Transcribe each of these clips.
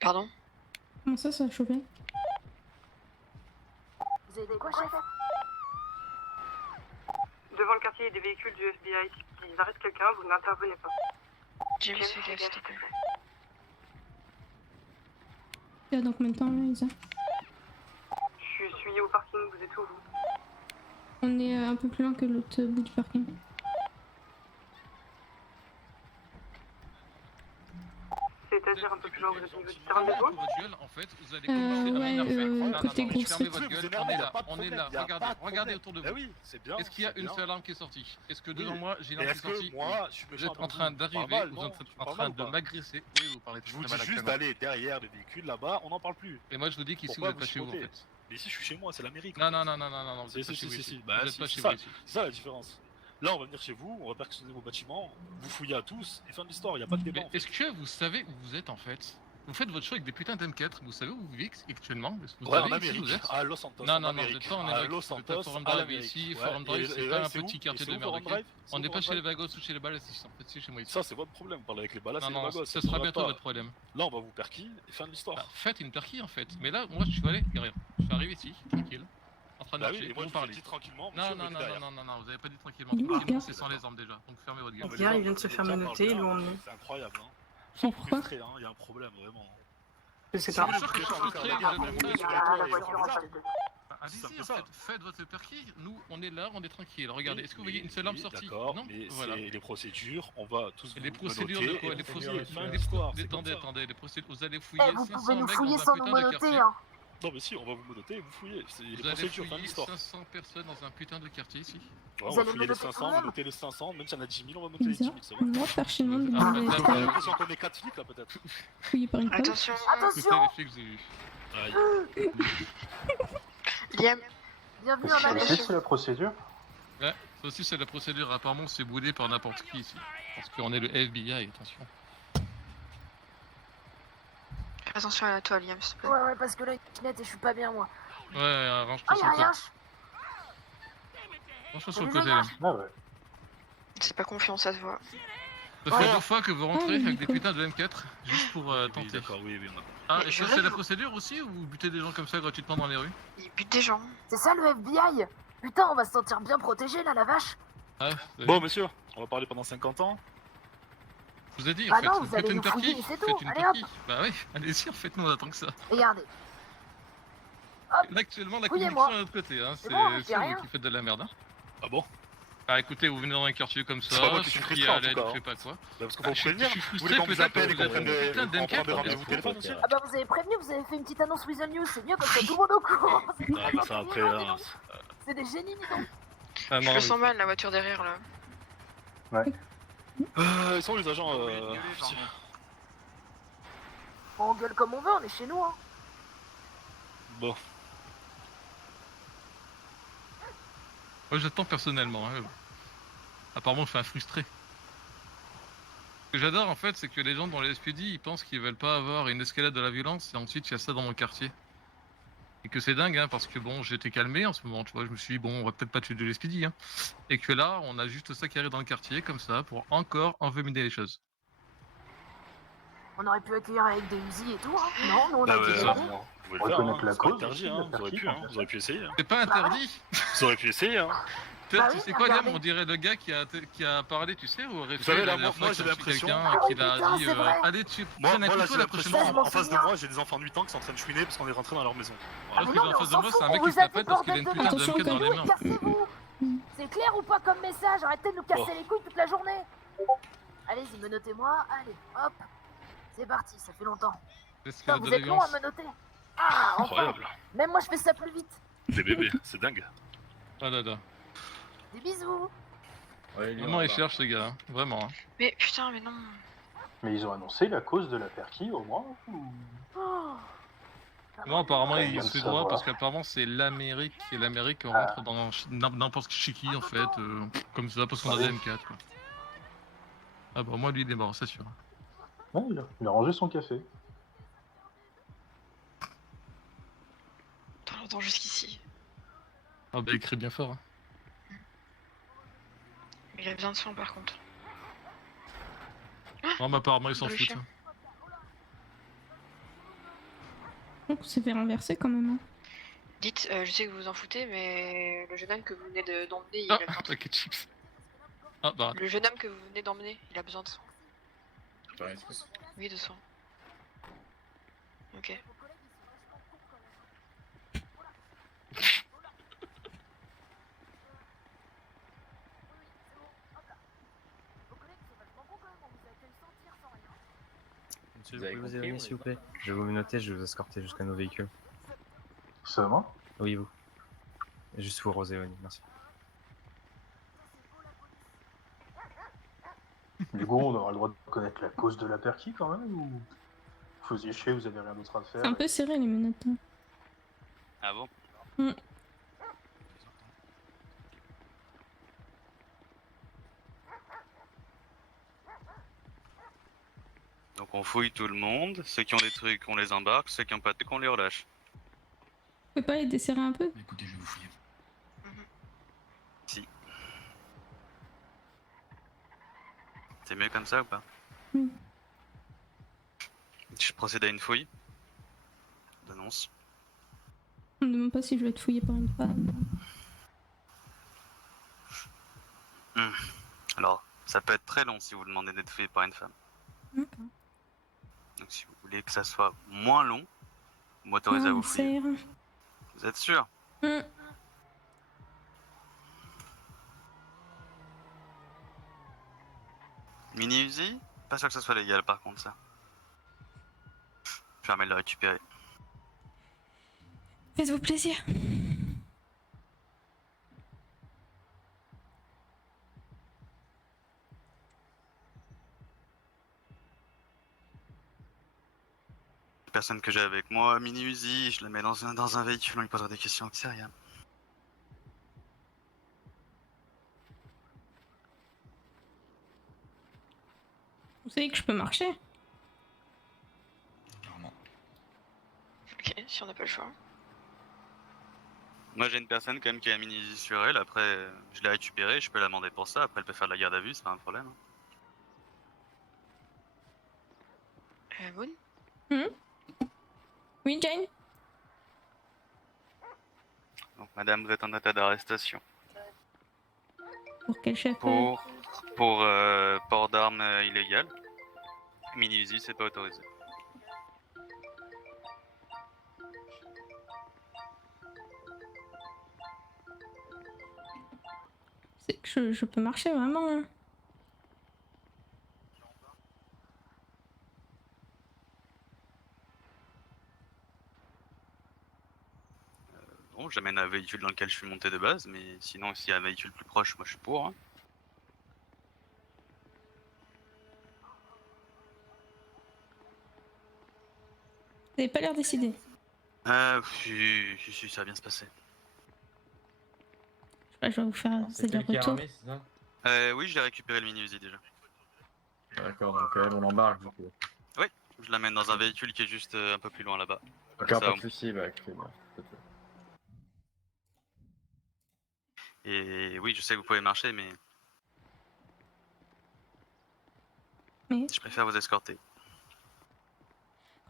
Pardon? Comment ça a chopé? Vous avez des quoi, chef? Devant le quartier, il y a des véhicules du FBI. S'ils arrêtent quelqu'un, vous n'intervenez pas. James, fais gaffe, s'il te plaît. Il y a dans combien de temps, là, Isa? Je suis au parking, vous êtes où, vous? On est un peu plus loin que l'autre bout du parking. C'est-à-dire un peu plus loin, vous êtes au niveau du terrain de football? En fait, vous allez commencer à côté groupe. fermez votre gueule, on est là, regardez autour de vous. Oui, c'est bien. Est-ce qu'il y a une seule arme qui est sortie? Est-ce que devant moi, j'ai une arme qui est Est-ce que sortie? moi, je suis Vous êtes en train d'arriver, vous êtes en train de m'agresser. Oui, vous parlez Je vous très dis mal juste actuellement. d'aller derrière le véhicule là-bas, on n'en parle plus. Et moi je vous dis qu'ici vous Pourquoi êtes pas vous chez vous en chipotez? fait. Mais ici je suis chez moi, c'est l'Amérique. Non, vous êtes pas chez vous ici. Vous êtes pas chez vous ici. C'est ça la différence. Là, on va venir chez vous, on va perquisitionner vos bâtiments, vous fouillez à tous, et fin de l'histoire, il n'y a pas de débat. Mais est-ce que vous savez où vous êtes en fait? Vous faites votre show avec des putains d'M4, vous savez où vous vivez actuellement? Vous Ouais, savez en ici où Amérique, vous êtes? à Los Santos. Non, vous êtes pas en à Amérique. Los Vous êtes à Santos, Forum à Drive l'Amérique. ici. Ouais, Forum Drive, c'est et pas un c'est où? petit quartier Et c'est de où, merde, Forum ok? Drive? On n'est pas chez les Forum Vagos ou chez les balles, en fait c'est chez moi ici. Ça, c'est votre problème, parler avec les balles, c'est les Non, bagos. ce sera bientôt votre problème. Là, on va vous perquis, et fin de l'histoire. Bah, faites une perquis en fait. Mais là, moi je suis allé, regarde, je suis arrivé ici, tranquille, en train de Bah oui, marcher, et moi vous je parler. vous dis tranquillement, Non, monsieur, venez derrière. vous avez pas dit tranquillement. Il est où, Tranquillement, le c'est sans les armes déjà. Donc fermez votre gueule. Bien, il vient de se faire menotter, ils l'ont emmené. C'est incroyable, hein. Pourquoi? Frustré, hein, il y a un problème, vraiment. Je sais C'est pas. sûr que je suis frustré, La voiture en face de... allez-y en fait, faites votre perquis, nous on est là, on est tranquille. Regardez, est-ce que vous voyez une seule arme sortie? D'accord, Non, mais voilà. c'est les procédures, on va tous Et les vous procédures menotter de quoi? et Les vous finir procédures. fin de l'histoire, c'est comme ça. Attendez, les procédures. Vous allez fouiller Eh, vous 500 pouvez nous mecs fouiller dans un sans nous putain de menotter, quartier. hein. Non mais si, on va vous menoter et vous fouillez, c'est les Vous allez procédures, fin fouiller d'histoire. 500 personnes dans un putain de quartier ici. Ouais, Vous on va allez fouiller les menoter 500, tout le monde menoter les 500, même s'il y en a 10 000, on va menoter les 10 Isa, 000, c'est bon. moi personnellement, Ah, je bah, vais J'ai d'accord. l'impression qu'on est 4 flics là peut-être. fouiller par une poche. Attention, Écoutez Attention, les flics, vous avez vu. Aïe. Liam, bienvenue en Ça aussi, Amérique. c'est la procédure. Ouais, ça aussi c'est la procédure. Apparemment, c'est boudé par n'importe qui ici. Parce qu'on est le FBI, attention. fais attention à toi, Liam, s'il te plaît. Ouais, parce que là, il net et je suis pas bien, moi. Ouais, arrange-toi Ah, sur y'a le rien. côté. Franchement, sur le côté là. Ah ouais. C'est pas confiant, ça se voit. Ça fait Ouais. 2 fois que vous rentrez avec des putains de M4 juste pour Oui, tenter. d'accord, oui, on a. Ah, Mais et je ça, c'est rêve. la procédure aussi ou vous butez des gens comme ça gratuitement dans les rues? Il bute des gens. C'est ça le FBI. Putain, on va se sentir bien protégé là, la vache. Ah, Bon monsieur, on va parler pendant 50 ans. je vous ai dit, Bah en fait, non, vous vous allez faites une nous fouiller, perquis. c'est Faites tout, une allez, perquis. Bah oui, allez-y, en fait, nous on attend que ça. Regardez. Là, actuellement, la Fouillez-moi. conviction est de l'autre côté, hein. C'est bon, je dis C'est vous rien. qui faites de la merde, hein. Ah bon? Ah, écoutez, vous venez dans un quartier comme ça, C'est pas moi qui suis vous frustré, criez à en tout l'aide, cas, je hein. sais pas quoi. Bah, parce qu'il Ah, faut je prévenir. suis Vous frustré, voulez qu'on vous peut-être, appelle et vous qu'on prenne avez des putain on prend des d'M4, rendez-vous téléphone aussi? Ah bah vous avez prévenu, vous avez fait une petite annonce Weasel News, c'est mieux comme ça tout le monde au courant. C'est Ah, mais ça après, dis hein, donc. C'est des génies, dis donc. Ah Je non, le mais- sens mal, la voiture derrière, là. ils sont où les agents putain. Bon, on gueule comme on veut, on est chez nous, hein. Bon, Moi, j'attends personnellement, hein. Apparemment, je suis un frustré. Ce que j'adore, en fait, c'est que les gens dans les SPD, ils pensent qu'ils veulent pas avoir une escalade de la violence, et ensuite, il y a ça dans mon quartier. Et que c'est dingue, hein, parce que bon, j'étais calmé en ce moment, tu vois, je me suis dit, bon, on va peut-être pas tuer de l'SPD, hein. Et que là, on a juste ça qui arrive dans le quartier, comme ça, pour encore envenimer les choses. On aurait pu accueillir avec des Uzi et tout, hein. Non, nous on bah a ouais, dit ça. non. vous pouvez le faire, Reconnaître hein. la C'est pas cause interdit, aussi, hein. la Vous auriez pu, perquis, hein. Vous auriez pu essayer, hein. C'est pas interdit. Vous auriez pu essayer, hein. Bah Tu oui, sais quoi, Liam, regardez. on dirait le gars qui a parlé, tu sais, au référé. Vous savez, là, la dernière moi, fois j'ai qu'il a tué l'impression- quelqu'un Ah et oui, qu'il a putain, dit, c'est vrai. allez, tu Moi, prennes un là, couteau j'ai la prochaine l'impression, Ça, je fois. m'en en face de souviens. moi, j'ai des enfants de 8 ans qui sont en train de chouiner parce qu'on est rentré dans leur maison. Alors Ah, que mais non, en mais face on de s'en moi, fout, c'est un on mec qui vous se a la dit pète parce qu'il a bordel une de putain merde. de Attention, M4 dans les mains. Cassez-vous. C'est clair ou pas comme message? Arrêtez de nous casser les couilles toute la journée. Allez-y, menottez-moi, allez, hop. C'est parti, ça fait longtemps. Putain, Escalade vous de la êtes long à violence. menotter. Ah, enfin. Incroyable. Même moi je fais ça plus vite. Des bébés, c'est dingue. Ah là là. Des bisous. Vraiment, ils cherchent, les gars, hein. Vraiment. Hein. Mais putain, mais non. Mais ils ont annoncé la cause de la perquis au moins. Oh. Non, apparemment, Ouais, il bien se fait de droit savoir. parce qu'apparemment, c'est l'Amérique et l'Amérique Ah. rentre dans n'importe chez qui en fait, comme ça, parce qu'on a des M4 quoi. Ah bah, moi, lui, il est mort, c'est sûr. Ouais, il a rangé son café. T'en entends jusqu'ici. Ah bah, il crie bien fort. Hein. Il a besoin de soin, par contre. Non, mais apparemment, ils s'en Le foutent. chien. Hein. qu'on s'est fait renverser quand même. Hein. Dites, je sais que vous vous en foutez, mais le jeune homme que vous venez d'emmener, il Ah, a besoin de... paquet de chips. Ah, bah, Le jeune homme que vous venez d'emmener, il a besoin de soins. Oui, de soins. Ok. Monsieur, Vous avez pouvez compris, éloigner, on s'il est vous plaît? Je vais vous noter, je vais vous escorter jusqu'à nos véhicules. Seulement. Oui, vous. Juste vous, Roséonie, merci. Du coup, on aura le droit de connaître la cause de la perquis quand même ou vous faisiez chier, vous avez rien d'autre à faire C'est un peu serré les menottes. Hein. Ah bon? Donc on fouille tout le monde, ceux qui ont des trucs on les embarque, ceux qui ont pas de trucs on les relâche. Vous pouvez pas les desserrer un peu? Écoutez, je vais vous fouiller. Si. C'est mieux comme ça ou pas? Mm. Je procède à une fouille. D'annonce. On me demande pas si je vais être fouillée par une femme. Alors, ça peut être très long si vous demandez d'être fouillé par une femme. D'accord. Donc si vous voulez que ça soit moins long, vous m'autorisez à vous Ça fouiller. ira. Vous êtes sûr? Mm. Mini Uzi? Pas sûr que ça soit légal par contre ça. Je permets de le récupérer. Faites-vous plaisir. Personne que j'ai avec moi, Mini Uzi, je la mets dans un véhicule, on lui posera des questions, c'est rien. Vous savez que je peux marcher? Clairement. Ok, si on n'a pas le choix. Moi j'ai une personne quand même qui a un Mini Uzi sur elle, après je l'ai récupérée, je peux l'amender pour ça, après elle peut faire de la garde à vue, c'est pas un problème. Moon? Oui, Jane? Donc madame, vous êtes en état d'arrestation. Pour quel chef? Pour port d'armes illégal. Mini Uzi, c'est pas autorisé. C'est que je peux marcher vraiment. Hein. Bon, j'amène un véhicule dans lequel je suis monté de base, mais sinon s'il y a un véhicule plus proche, moi je suis pour. Hein. Vous avez pas l'air décidé. Si, ça va bien se passer. Je vais vous faire des retours. Oui, j'ai récupéré le Mini Uzi déjà. D'accord, donc elle, on l'embarque du coup. Oui, je l'amène dans un véhicule qui est juste un peu plus loin là-bas. D'accord, Ça, pas de soucis, bah écoutez, bah, Et oui, je sais que vous pouvez marcher, mais Mais je préfère vous escorter.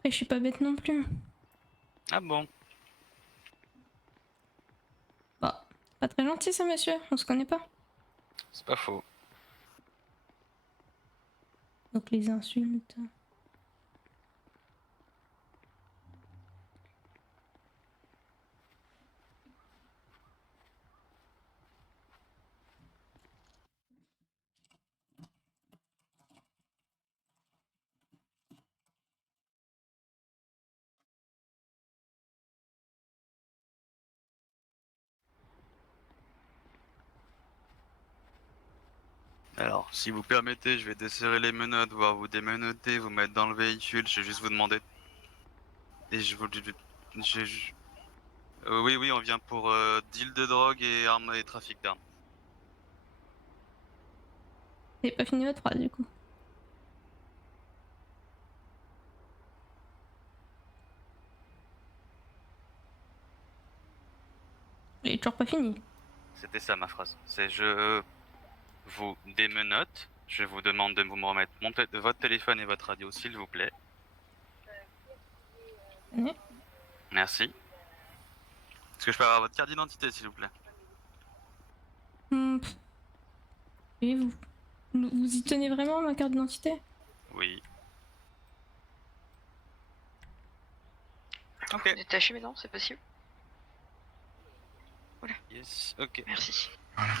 après, je suis pas bête non plus. Ah bon? Bah, pas très gentil ça, monsieur. On se connaît pas. C'est pas faux. Donc les insultes. Alors, si vous permettez, je vais desserrer les menottes, voir vous démenoter, vous mettre dans le véhicule, je vais juste vous demander. Et je vous... oui, on vient pour deal de drogue et armes et trafic d'armes. Vous avez pas fini votre phrase du coup. Vous avez toujours pas fini. C'était ça ma phrase. C'est je vous démenote, je vous demande de vous me remettre votre téléphone et votre radio s'il vous plaît. Ouais. Merci. Est-ce que je peux avoir votre carte d'identité, s'il vous plaît? Pff. Et vous y tenez vraiment ma carte d'identité? Oui. Ok. Détacher mes dents, c'est possible? Yes, ok. Merci. Voilà.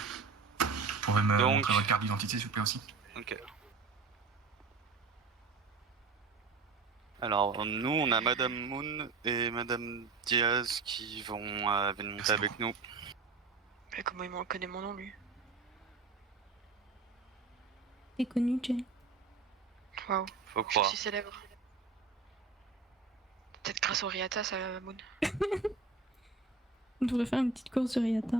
Vous pouvez me Donc- montrer votre carte d'identité, s'il vous plaît, aussi? Ok. Alors, nous, on a Madame Moon et Madame Diaz qui vont venir monter avec nous. Mais comment il connaît mon nom, lui? T'es connu, Jen. Waouh, Faut je croire. suis célèbre. Peut-être grâce au Riata, ça Moon. On devrait faire une petite course sur Riata.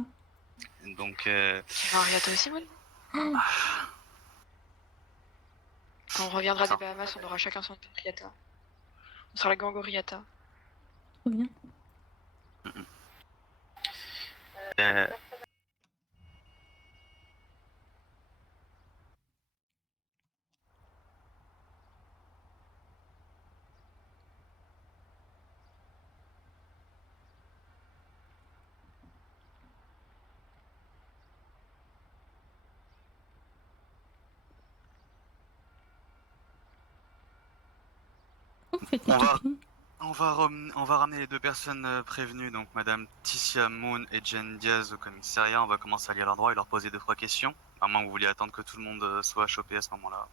Donc, Tu vas au Riata aussi, Moon? Quand on reviendra des Bahamas, on aura chacun son Riata. On sera la gang au Riata. Trop bien. euh, Vous faites les On va- copines. on va ramener les deux personnes prévenues, donc Madame Ticia Moon et Jen Diaz au commissariat. On va commencer à lire leurs droits et leur poser 2-3 questions. À moins que vous vouliez attendre que tout le monde soit chopé à ce moment-là.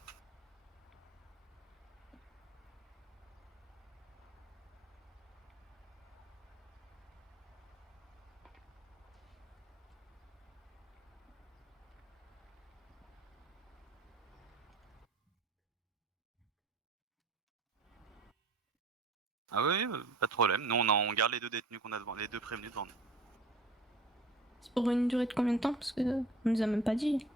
Ah oui, pas de problème. Nous, on garde les deux détenus qu'on a devant, les deux prévenus devant nous. C'est pour une durée de combien de temps? Parce que on nous a même pas dit.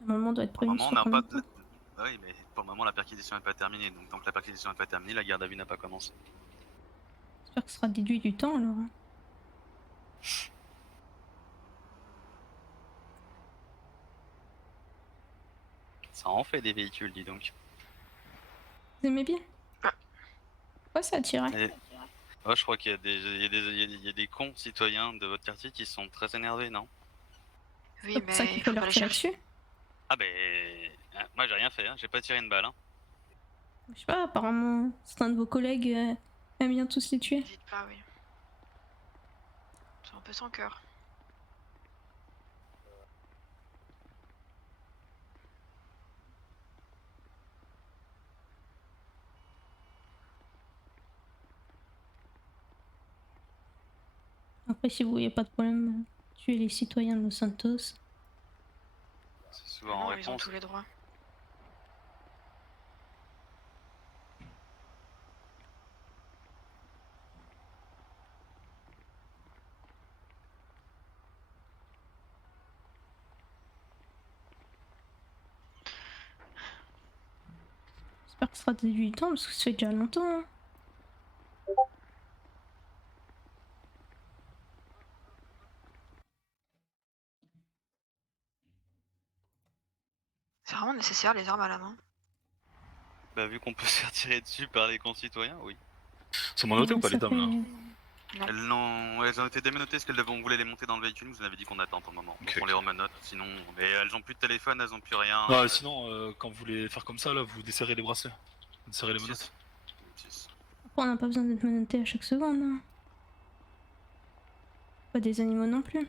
Normalement, on doit être Pour le prévenu moment, sur on n'a combien pas de temps. Oui, mais pour le moment, la perquisition n'est pas terminée. Donc, tant que la perquisition n'est pas terminée, la garde à vue n'a pas commencé. J'espère que ce sera déduit du temps alors. Ça en fait des véhicules, dis donc. Vous aimez bien? Pourquoi ça attirait? Et- Oh, je crois qu'il y a il y a des cons citoyens de votre quartier qui sont très énervés, non? Oui, C'est pour ça mais qu'il il faut faut pas leur les tirer chercher. dessus. Ah ben... moi j'ai rien fait, hein. J'ai pas tiré une balle. Hein. Je sais pas, apparemment, certains de vos collègues aiment bien tous les tuer. N'hésite pas, oui. C'est un peu sans cœur. Après, si vous voyez pas de problème, tuer les citoyens de Los Santos. C'est souvent en Non, ils ont réponse. tous les droits. J'espère que ce sera déduit du temps parce que ça fait déjà longtemps. Hein. C'est vraiment nécessaire, les armes à la main. Bah vu qu'on peut se faire tirer dessus par les concitoyens, oui. Sont menottés ou pas Ça les dames là Non. Elles ont été démenotées parce on voulait les monter dans le véhicule, vous avez dit qu'on attend pour le moment. Donc Ok, on les remenote, sinon... Mais elles ont plus de téléphone, elles ont plus rien. Ah, sinon, quand vous voulez faire comme ça, là, vous desserrez les bracelets. Vous desserrez les Six. menottes. Après, on n'a pas besoin d'être menotté à chaque seconde. Hein. Pas des animaux non plus.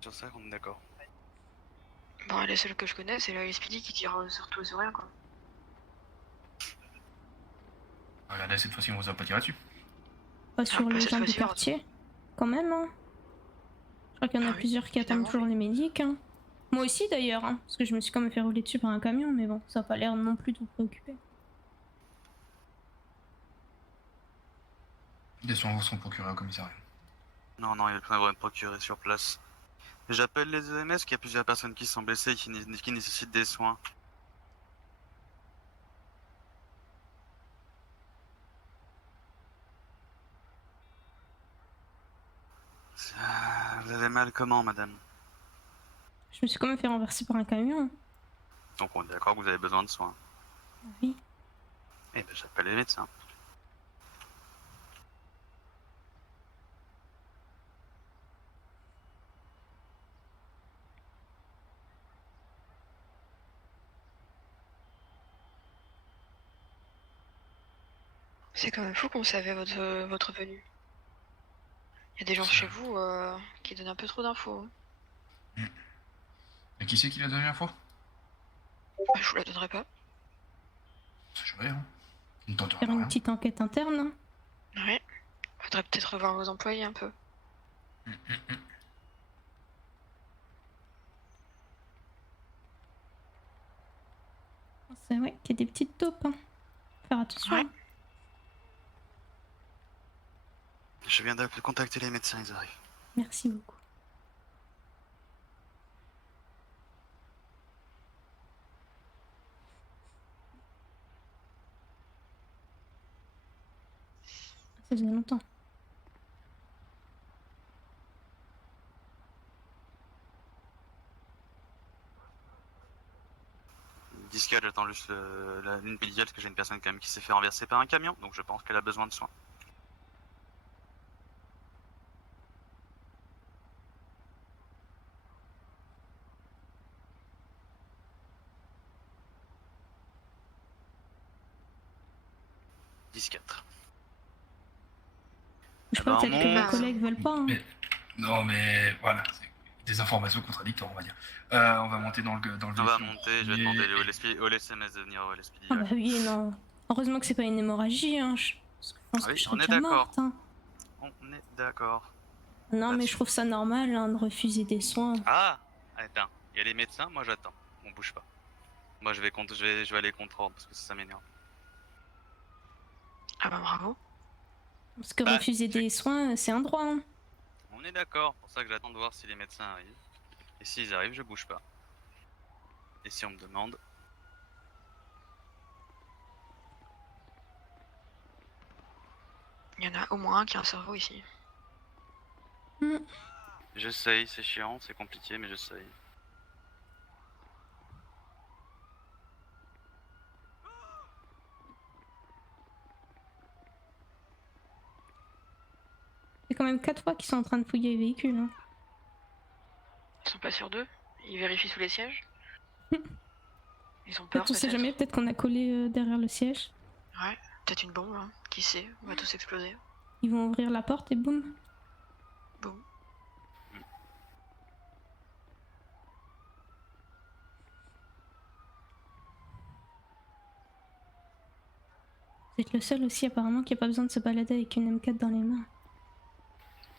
Sur ça, on est d'accord. Bon, les seuls que je connais, c'est la SPD qui tire sur tout et sur rien, quoi. Regardez, cette fois-ci, on vous a pas tiré dessus. Pas sur pas les cette gens du fois-ci, quartier. Quand même, hein. Je crois qu'il y en a Ah oui, plusieurs qui attendent évidemment, toujours les médics. Hein. Moi aussi d'ailleurs, hein, parce que je me suis quand même fait rouler dessus par un camion, mais bon, ça a pas l'air non plus de vous préoccuper. Des soins vous seront procurés au commissariat. Non, non, il y a plein de procurés sur place. J'appelle les EMS, qu'il y a plusieurs personnes qui sont blessées et qui nécessitent des soins. Vous avez mal comment, madame? Je me suis quand même fait renverser par un camion. Donc on est d'accord que vous avez besoin de soins. Oui. Eh ben j'appelle les médecins. C'est quand même fou qu'on savait votre venue. Il y a des gens Ça- chez vous qui donnent un peu trop d'infos. Hein. Et qui c'est qui l'a donné l'info? Bah, je vous la donnerai pas. Je vais, hein. Ne tente Faire une rien. petite enquête interne. Hein. Ouais. Faudrait peut-être revoir vos employés un peu. C'est vrai qu'il y a des petites taupes. Hein. Faire attention. Ouais. Hein. Je viens de contacter les médecins, ils arrivent. Merci beaucoup. Ça faisait longtemps. Discal, j'attends juste la ligne pédiale parce que j'ai une personne quand même qui s'est fait renverser par un camion, donc je pense qu'elle a besoin de soins. ...10-4. Je crois peut-être que non. vos collègues veulent pas. Hein. Mais- Non, mais voilà, c'est des informations contradictoires, on va dire. On va monter dans le On va dossier. monter, je vais demander au LSMS de venir au LSPD. Ah bah oui, non. Heureusement que c'est pas une hémorragie. Hein. Parce que je pense Ah que oui, je on serais est déjà d'accord. morte. Hein. On est d'accord. Non, mais Là-dessus. je trouve ça normal hein, de refuser des soins. Ah, attends, il y a les médecins, moi j'attends. On bouge pas. Moi je vais aller contre parce que ça m'énerve. Ah bah bravo. Parce que Bah, refuser des soins, c'est un droit. Hein. On est d'accord, pour ça que j'attends de voir si les médecins arrivent. Et s'ils arrivent, je bouge pas. Et si on me demande... Il y en a au moins un qui a un cerveau ici. J'essaye, c'est chiant, c'est compliqué, mais j'essaye. C'est quand même 4 fois qu'ils sont en train de fouiller les véhicules. Hein. Ils sont pas sûrs d'eux. Ils vérifient sous les sièges. Ils ont peur Peut-être on sait peut-être. jamais, peut-être qu'on a collé derrière le siège. Ouais, peut-être une bombe, hein. Qui sait, on va tous exploser. Ils vont ouvrir la porte et boum. Bon. Vous êtes le seul aussi apparemment qui a pas besoin de se balader avec une M4 dans les mains.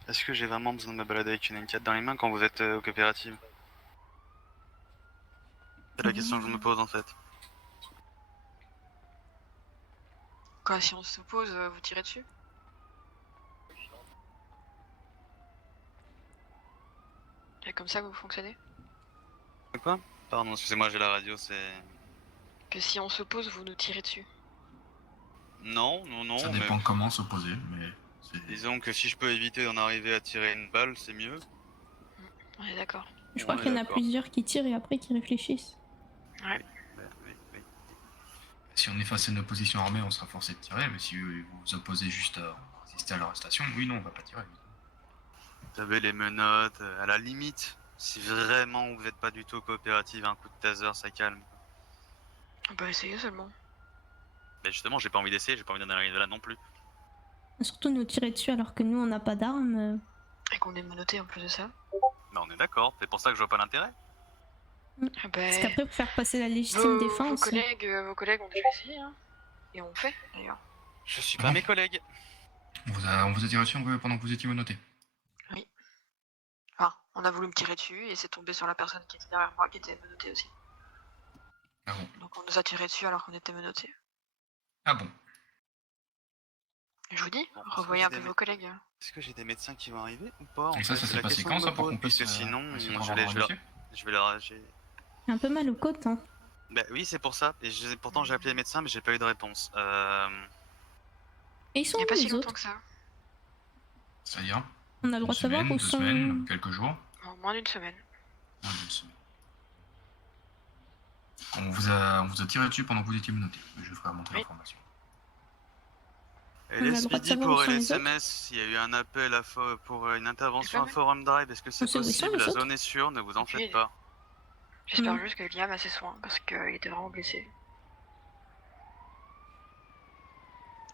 Est-ce que j'ai vraiment besoin de me balader avec une M4 dans les mains quand vous êtes aux coopératives? C'est la question que je me pose en fait. Quoi, si on s'oppose, vous tirez dessus? C'est comme ça que vous fonctionnez? Quoi? Pardon, excusez-moi, j'ai la radio, c'est... Que si on s'oppose, vous nous tirez dessus. Non, non, non, Ça mais dépend comment s'opposer, mais c'est... disons que si je peux éviter d'en arriver à tirer une balle, c'est mieux. On est d'accord. Je crois Ouais, qu'il y en a d'accord. plusieurs qui tirent et après qui réfléchissent. Ouais. Oui. Si on est face à une opposition armée, on sera forcé de tirer, mais si vous vous opposez juste à résister à l'arrestation, oui, non, on va pas tirer. Vous avez les menottes, à la limite, si vraiment vous n'êtes pas du tout coopérative, un coup de taser, ça calme. On peut essayer seulement. Mais justement, j'ai pas envie d'essayer, j'ai pas envie d'en arriver là non plus. Surtout nous tirer dessus alors que nous on n'a pas d'armes. Et qu'on est menotté en plus de ça. Mais on est d'accord, c'est pour ça que je vois pas l'intérêt. Ah Parce ben, qu'après pour faire passer la légitime vos défense. vos collègues ont déjà essayé, hein. Et on fait, d'ailleurs. Je suis pas mes collègues. On vous a tiré dessus pendant que vous étiez menotté. Enfin, on a voulu me tirer dessus et c'est tombé sur la personne qui était derrière moi qui était menottée aussi. Ah bon? Donc on nous a tiré dessus alors qu'on était menottés. Ah bon? Je vous dis, Bon, revoyez un peu est-ce que vos collègues. Est-ce que j'ai des médecins qui vont arriver ou pas? Et ça C'est s'est la passé question quand que je ça me pour pose, qu'on puisse... parce que sinon, essayer de moi, revoir le dossier? je vais leur... j'ai- J'ai un peu mal aux côtes. Hein. Bah oui, c'est pour ça. Et pourtant, j'ai appelé les médecins, mais j'ai pas eu de réponse. Et ils sont Il n'y a où pas si les longtemps autres? que ça. C'est-à-dire On a le une droit de savoir semaine, où 2 sont. semaines, quelques jours? En moins d'une semaine. Moins d'une semaine. On vous a tiré dessus pendant que vous étiez menotté. Je ferai remonter Oui. l'information. Et On a le droit de l'SPD savoir où pour sont les autres LSMS, il y a eu un appel pour une intervention à Jamais. Forum Drive. Est-ce que c'est On sait où ils sont, possible? les La autres zone est sûre, ne vous en Aucune faites idée. pas. J'espère Mm. juste que Liam a ses soins parce qu'il était vraiment blessé.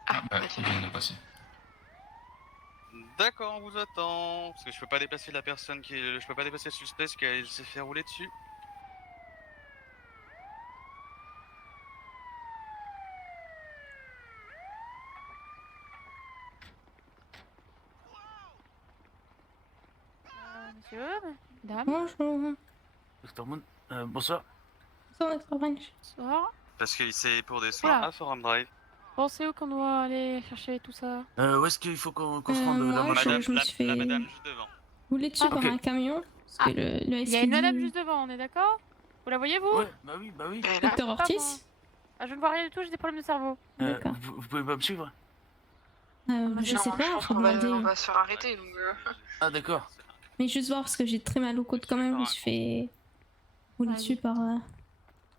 Ah, bah, bah, il vient de passer. D'accord, on vous attend. Parce que je peux pas déplacer la personne je peux pas déplacer le suspect parce qu'elle s'est fait rouler dessus. Monsieur, madame, Bonjour. Dr. Moon, bonsoir. Bonsoir, Dr. Banks. bonsoir. Parce que c'est pour des soins Oula. à Forum Drive. Bon, c'est où qu'on doit aller chercher tout ça? Où est-ce qu'il faut qu'on se rende, moi, madame? je me suis fait La madame juste devant. rouler dessus Ah, par ok. un camion. Parce Ah. que le Il y a une SPD madame juste devant, on est d'accord? Vous la voyez, vous? Ouais, bah oui, bah oui. Elle est là. Docteur Ah, Ortiz. Ah, je ne vois rien du tout, j'ai des problèmes de cerveau. D'accord. Vous pouvez pas me suivre? Je Non, sais je pas, pense faut qu'on va, demander. on va se faire arrêter donc. Ah, d'accord. Mais juste voir parce que j'ai très mal au coude quand même. Je me suis fait rouler Ouais. dessus par.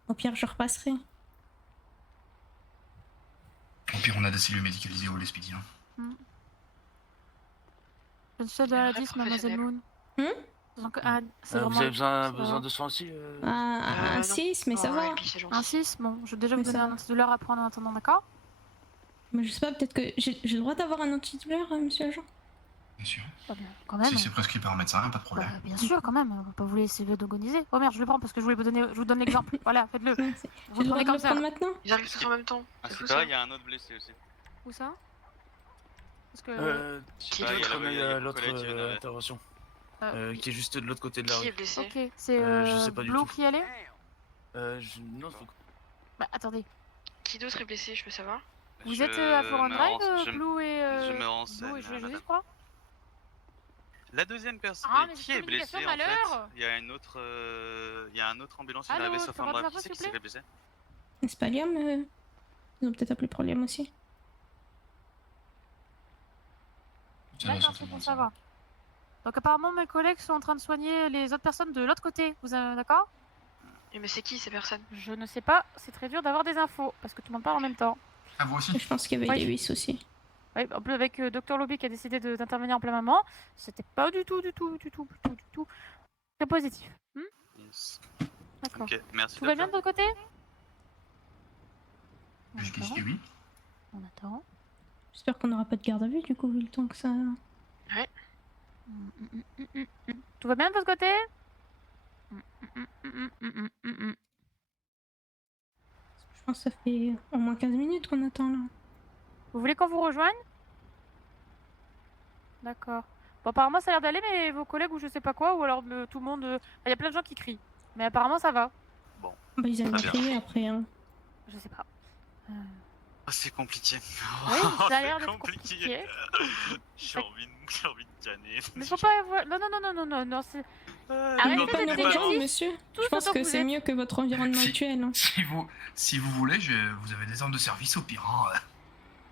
Au pire, je repasserai. Au pire, on a des cellules médicalisées au LSPD. Hein. Je suis de Un la vrai 10, mademoiselle Moon. Hum Donc, c'est Vous vraiment... avez besoin va. de soins aussi Un non. 6, mais ça Ouais, va. et puis c'est gentil. Un 6, bon, je vais déjà vous Mais donner ça un va. antidouleur à prendre en attendant, d'accord? Mais je sais pas, peut-être que j'ai le droit d'avoir un antidouleur, monsieur agent. Bien sûr. Bah, bien, quand même. Si c'est prescrit par un médecin, pas de Bah, problème. bien sûr, quand même, on va pas vous laisser d'agoniser. Oh merde, je le prends parce que je voulais vous donner, je vous donne l'exemple. Voilà, faites-le. J'ai Vous le droit prenez de le comme ça. prendre maintenant. Ils arrivent tous en même temps. Ah, C'est c'est fou pas, ça. il y a un autre blessé aussi. Où ça? Parce que... Je sais Qui pas, il y a d'autre? la- il y a l'autre collègue qui vient d'arriver. intervention, euh, qui est juste de l'autre côté de la Qui est rue. blessé? ok, c'est je sais pas du Blue tout. qui y allait? Non, c'est... Bah, attendez. Qui d'autre est blessé, je peux savoir? Vous êtes à Forum Drive, je Blue et... je me Blue renseigne, et je madame. je crois? La deuxième personne Ah, mais qui j'ai est communication, blessée, en fait, malheur. il y a une autre, il y a un autre ambulance qui est Allô, arrivé sur tu peux Forum prendre Drive. l'info, Qui c'est qui s'il s'est vous fait blesser? C'est pas Liam. Ils ont peut-être appelé pour Liam aussi. Ça va, D'accord, c'est certainement, bon, ça ça va. Donc apparemment mes collègues sont en train de soigner les autres personnes de l'autre côté, vous d'accord? Et mais c'est qui ces personnes? Je ne sais pas, c'est très dur d'avoir des infos, parce que tout le monde parle en même temps. Ah, vous aussi? Et je pense qu'il y avait Oui. des 8 aussi. Oui, en plus avec Dr Lobby qui a décidé d'intervenir en plein moment, c'était pas du tout très positif. Yes. D'accord. Ok, merci. Tout va bien de docteur. votre côté? On Jusqu'ici, attend, oui. on attend. J'espère qu'on n'aura pas de garde à vue du coup, vu le temps que ça. Tout va bien de votre côté? Je pense que ça fait au moins 15 minutes qu'on attend là. Vous voulez qu'on vous rejoigne? D'accord. Bon, apparemment ça a l'air d'aller, mais vos collègues ou je sais pas quoi, ou alors tout le monde... Il y a plein de gens qui crient. Mais apparemment ça va. Bah, ils aiment Très bien bien. crier après. Hein. Je sais pas. Ah, c'est compliqué. Oui, ça a l'air C'est d'être compliqué. J'ai envie de canner. Mais faut pas... Non, c'est... Arrêtez Arrêtez pas d'être nous rejoindre, égoïste. monsieur. Tout Je pense autant que que vous c'est êtes. mieux que votre environnement Si- actuel. Hein. Si vous voulez, vous avez des armes de service au pire. Hein.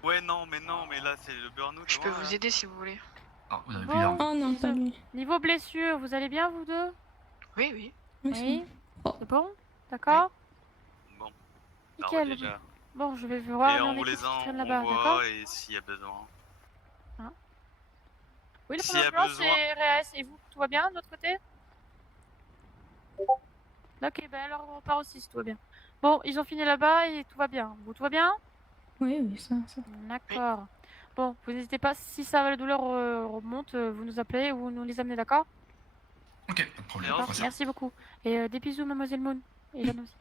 Ouais, non, mais là, c'est le burn-out. Je peux loin, vous là. aider si vous voulez. Non, vous avez Bon. plus d'armes. Oh non, pas lui. Niveau blessure, vous allez bien vous deux? Oui, oui. Oui, Oui. Oh. C'est bon? D'accord? Bon, Nickel. déjà. Bon, je vais voir Et un en équipe vous qui les en, traîne on là-bas, d'accord? voit et s'il y a besoin. Oui, le S'il y a premier plan, besoin. c'est Réas. Et vous, tout va bien de l'autre côté? Ok, ben alors on repart aussi si tout va bien. Bon, ils ont fini là-bas et tout va bien. Vous, tout va bien? Oui, oui, ça. D'accord. Bon, vous n'hésitez pas, si ça va, la douleur remonte, vous nous appelez ou vous nous les amenez, d'accord? Ok, pas de problème. on D'accord, fera ça. merci beaucoup. Et des bisous, mademoiselle Moon. Et Jeanne aussi.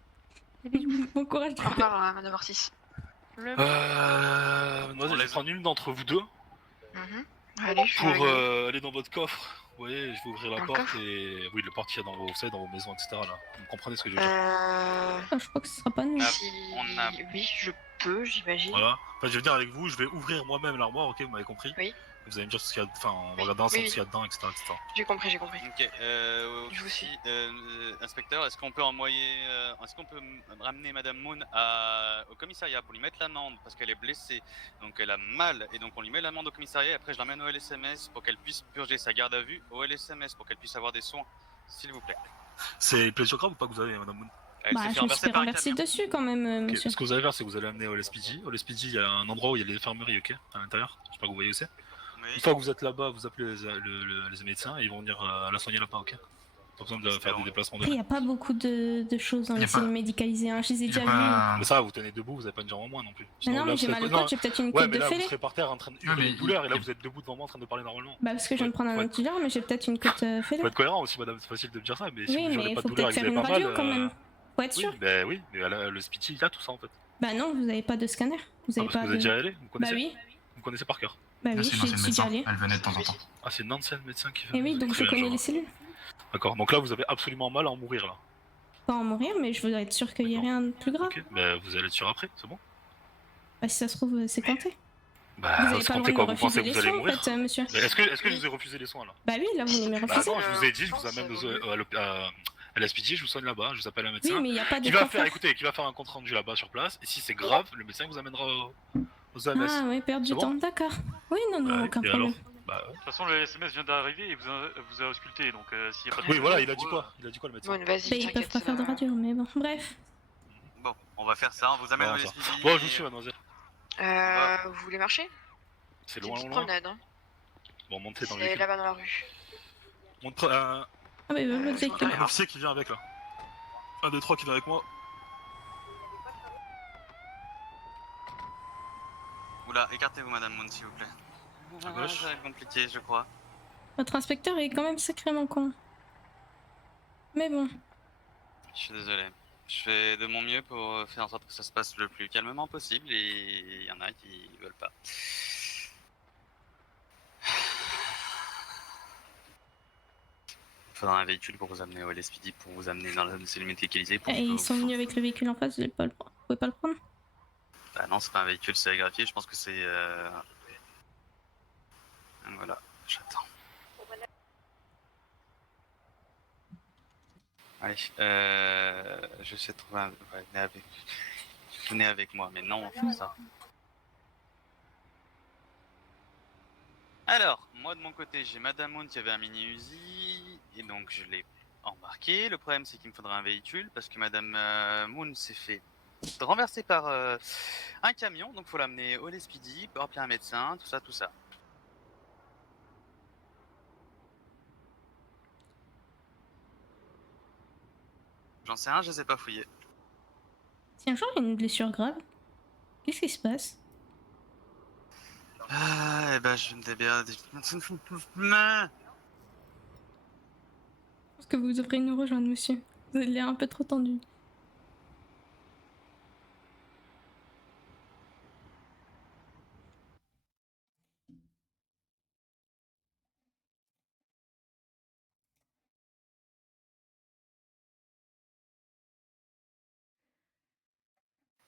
Des bisous. Bon courage. Au revoir, Madame Ortiz. Mademoiselle, je vais prendre une d'entre vous deux Mhm. Allez, je suis pour avec vous. aller dans votre coffre. Vous voyez, je vais ouvrir la Dans le porte coffre et... Oui, le porte qu'il y a dans vos, vous savez, dans vos maisons, etc. Là. Vous comprenez ce que je veux dire? Ah, je crois que ce sera pas nous. Si... Oui, je peux, j'imagine. Voilà. Enfin, je vais venir avec vous, je vais ouvrir moi-même l'armoire, ok, vous m'avez compris? Oui. Vous allez me dire ce qu'il y a... Enfin, on va Oui, regarder ensemble oui, ce qu'il y a dedans, etc. etc. J'ai compris, j'ai compris. Ok, Je vous aussi, inspecteur, est-ce qu'on peut est-ce qu'on peut ramener Madame Moon au commissariat pour lui mettre l'amende parce qu'elle est blessée, donc elle a mal, et donc on lui met l'amende au commissariat et après je l'emmène au LSMS pour qu'elle puisse purger sa garde à vue au LSMS pour qu'elle puisse avoir des soins, s'il vous plaît. C'est blessure grave ou pas que vous avez, Madame Moon? Elle Bah, s'est fait je me suis renverser fait par un renverser camion. dessus quand même, Ok, monsieur. ce que vous allez faire, c'est que vous allez amener au LSPD. Au LSPD, il y a un endroit où il y a les infirmeries, ok, à l'intérieur. Je sais pas que vous voyez où c'est. Oui. Une fois que vous êtes là-bas, vous appelez les médecins et ils vont venir la soigner là-bas, ok. Pas besoin de faire des déplacements de Après, il n'y a pas beaucoup de choses dans Y a les pas- cellules médicalisées, hein. Je les ai y a déjà pas- vues. Mais ça, vous tenez debout, vous avez pas une jambe en moins non plus. Mais Sinon, non, là, mais vous j'ai serez mal au pas- non. côte, j'ai peut-être une Ouais, côte mais de là, vous fêlée. serez par terre en train de Ouais, mais hurler de douleur et là, y a- vous êtes debout devant moi en train de parler normalement. Bah, parce que je viens de prendre un Ouais. antidouleur, mais j'ai peut-être une côte fêlée. Faut être cohérent aussi, madame, c'est facile de me dire ça, mais si Oui, vous hurlez mais pas de faut douleur et peut-être que vous faire avez une pas mal. radio quand même. Faut être sûr. Oui, mais le SPT, il a tout ça en fait. Bah non, vous avez pas de scanner. Vous avez Parce que pas vous êtes de. déjà allé, vous Bah connaissez oui, Vous connaissez par cœur. bah Là, oui, c'est une je ancienne suis déjà médecin. allée. Elle venait de temps en temps. Ah, c'est une ancienne médecin qui fait. Et oui, donc Très je bien, connais vois. les cellules. D'accord, donc là, vous avez absolument mal à en mourir là. Pas en mourir, mais je voudrais être sûr qu'il y ait D'accord. rien de plus grave. Ok, bah vous allez être sûr après, c'est bon. Bah si ça se trouve, c'est compté. Bah, Vous avez c'est pas le compté droit quoi, de me vous pensez refuser que les vous allez soins en mourir fait, monsieur. Mais est-ce que je vous ai refusé les soins là Bah oui, là vous me Bah refusez. non, je vous ai dit, je vous pense, amène vaut à l'SPT, je vous soigne là-bas, je vous appelle un médecin. Oui, mais il n'y a pas de Qui va quoi faire, faire. écoutez, qui va faire un compte rendu là-bas sur place, et si c'est grave, le médecin vous amènera aux AMS. Ah oui, perdre du C'est bon temps, d'accord. Oui, non, non, Ouais, aucun et problème. alors Bah, De toute façon, le SMS vient d'arriver et vous a ausculté, donc s'il n'y a pas de oui, raison, voilà, il a dit quoi le médecin Moon, vas-y, Bah, ils peuvent t'inquiète. pas faire de radio, mais bon, bref. Bon, on va faire ça, on vous amène Bon, au ça. LSPD. Bon, je vous suis, mademoiselle. Vous voulez marcher? C'est C'est une loin, petite loin. promenade, hein. Bon, montez dans le C'est véhicule. là-bas dans la rue. Montre Ah bah, il veut le je véhicule. monte derrière. l'officier qui vient avec là. 1, 2, 3 qui vient avec moi. Oula, écartez-vous, madame Moon, s'il vous plaît. À gauche. Ça va être compliqué, je crois. Votre inspecteur est quand même sacrément con. Mais bon. Je suis désolé. Je fais de mon mieux pour faire en sorte que ça se passe le plus calmement possible et il y en a qui veulent pas. Il faudra un véhicule pour vous amener au LSPD, pour vous amener dans la cellule médicalisée. Pour Et ils sont venus avec le véhicule en face, vous pouvez pas le prendre. Bah non, c'est pas un véhicule, c'est graphié, je pense que c'est... Voilà, j'attends. Allez, je sais trouver un... Ouais, venez avec moi, mais non, on fait ça. Alors, moi de mon côté, j'ai Madame Moon qui avait un mini Uzi, et donc je l'ai embarqué. Le problème, c'est qu'il me faudra un véhicule, parce que Madame Moon s'est fait renverser par un camion, donc faut l'amener au LSPD, pour appeler un médecin, tout ça, tout ça. J'en sais rien, je les ai pas fouillés. Si un jour il y a une blessure grave, qu'est-ce qui se passe? Ah, eh ben je me déberde. Je pense que vous devrez nous rejoindre, monsieur. Vous avez l'air un peu trop tendu.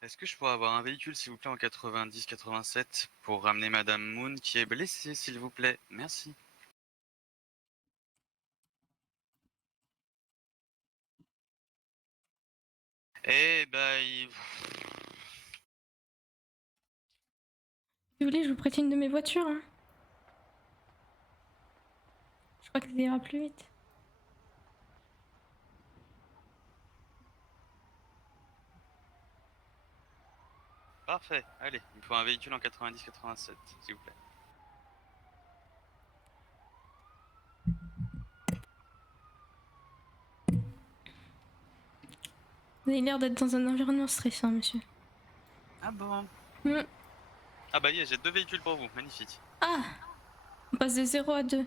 Est-ce que je pourrais avoir un véhicule, s'il vous plaît, en 90-87 pour ramener Madame Moon qui est blessée, s'il vous plaît? Merci. Eh ben, Si vous voulez, je vous prête une de mes voitures. Hein. Je crois que ça ira plus vite. Parfait, allez, il me faut un véhicule en 90-87, s'il vous plaît. Vous avez l'air d'être dans un environnement stressant, monsieur. Ah bon? Mm. Ah bah yeah, j'ai 2 véhicules pour vous, magnifique. Ah! On passe de 0 à 2.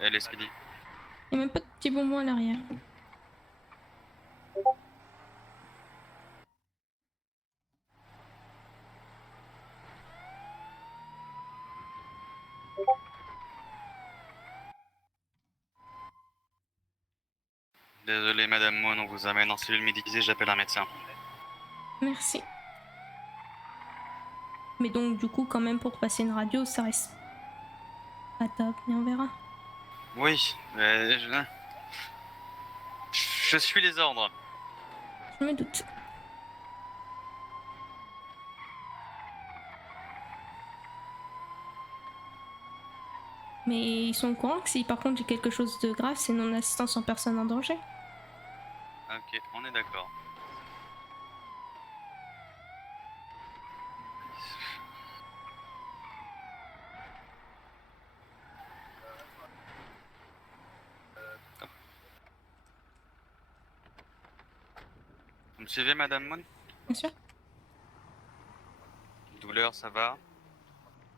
LSPD. Il n'y a même pas de petits bonbons à l'arrière. Désolé Madame Moon, on vous amène en cellule médicalisée, j'appelle un médecin. Merci. Mais donc, du coup, quand même, pour passer une radio, ça reste pas top, mais on verra. Oui, mais je suis les ordres. Je me doute. Mais ils sont au courant que si par contre j'ai quelque chose de grave, c'est non-assistance en personne en danger. Ok, on est d'accord. Vous me suivez, Madame Moon? Bien sûr. Douleur, ça va?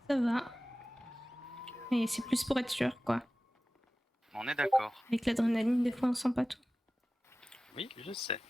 Ça va. Mais c'est plus pour être sûr, quoi. On est d'accord. Avec l'adrénaline, des fois on sent pas tout. Oui, je sais.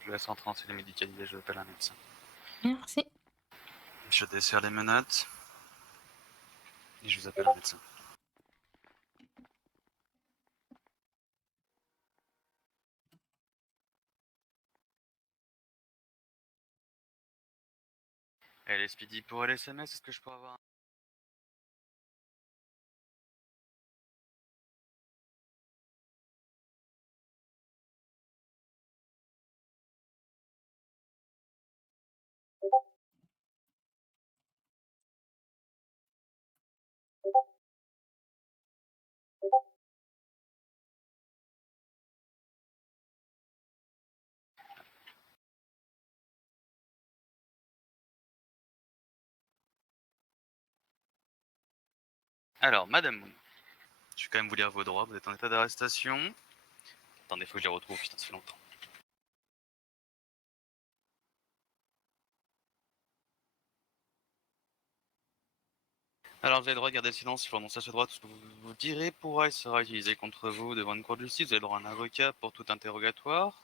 Je vous laisse rentrer en télémédicalisé, je appelle un médecin. Merci. Je desserre les menottes. Et je vous appelle un médecin. Elle est speedy pour LSMS, est-ce que je peux avoir un... Alors, Madame Moon, je vais quand même vous lire vos droits, vous êtes en état d'arrestation. Attendez, faut que je les retrouve, putain, ça fait longtemps. Alors, vous avez le droit de garder le silence, il faut renoncer à ce droit, tout ce que vous direz pourra et sera utilisé contre vous devant une cour de justice, vous avez le droit à un avocat pour tout interrogatoire.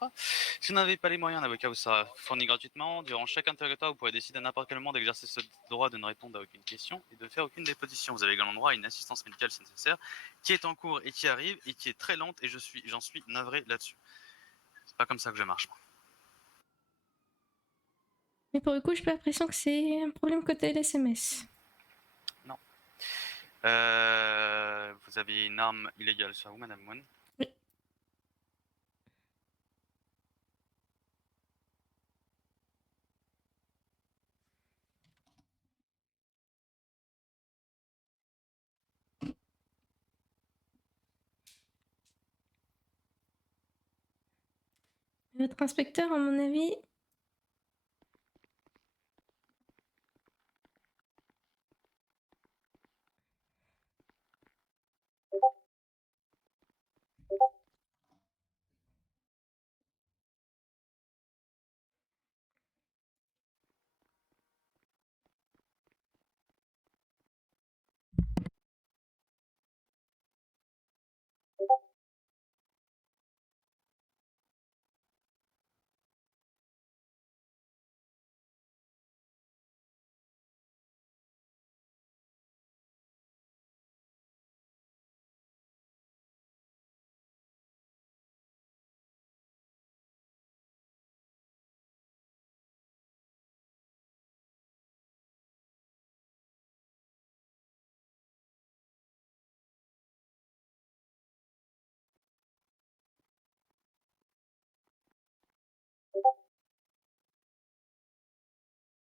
Si vous n'avez pas les moyens, un avocat vous sera fourni gratuitement. Durant chaque interrogatoire, vous pourrez décider à n'importe quel moment d'exercer ce droit de ne répondre à aucune question et de faire aucune déposition. Vous avez également droit à une assistance médicale si nécessaire, qui est en cours et qui arrive, et qui est très lente, et j'en suis navré là-dessus. C'est pas comme ça que je marche, moi. Mais pour le coup, j'ai pas l'impression que c'est un problème côté LSMS. Non. Vous avez une arme illégale sur vous, Madame Moon? Oui. Votre inspecteur, à mon avis,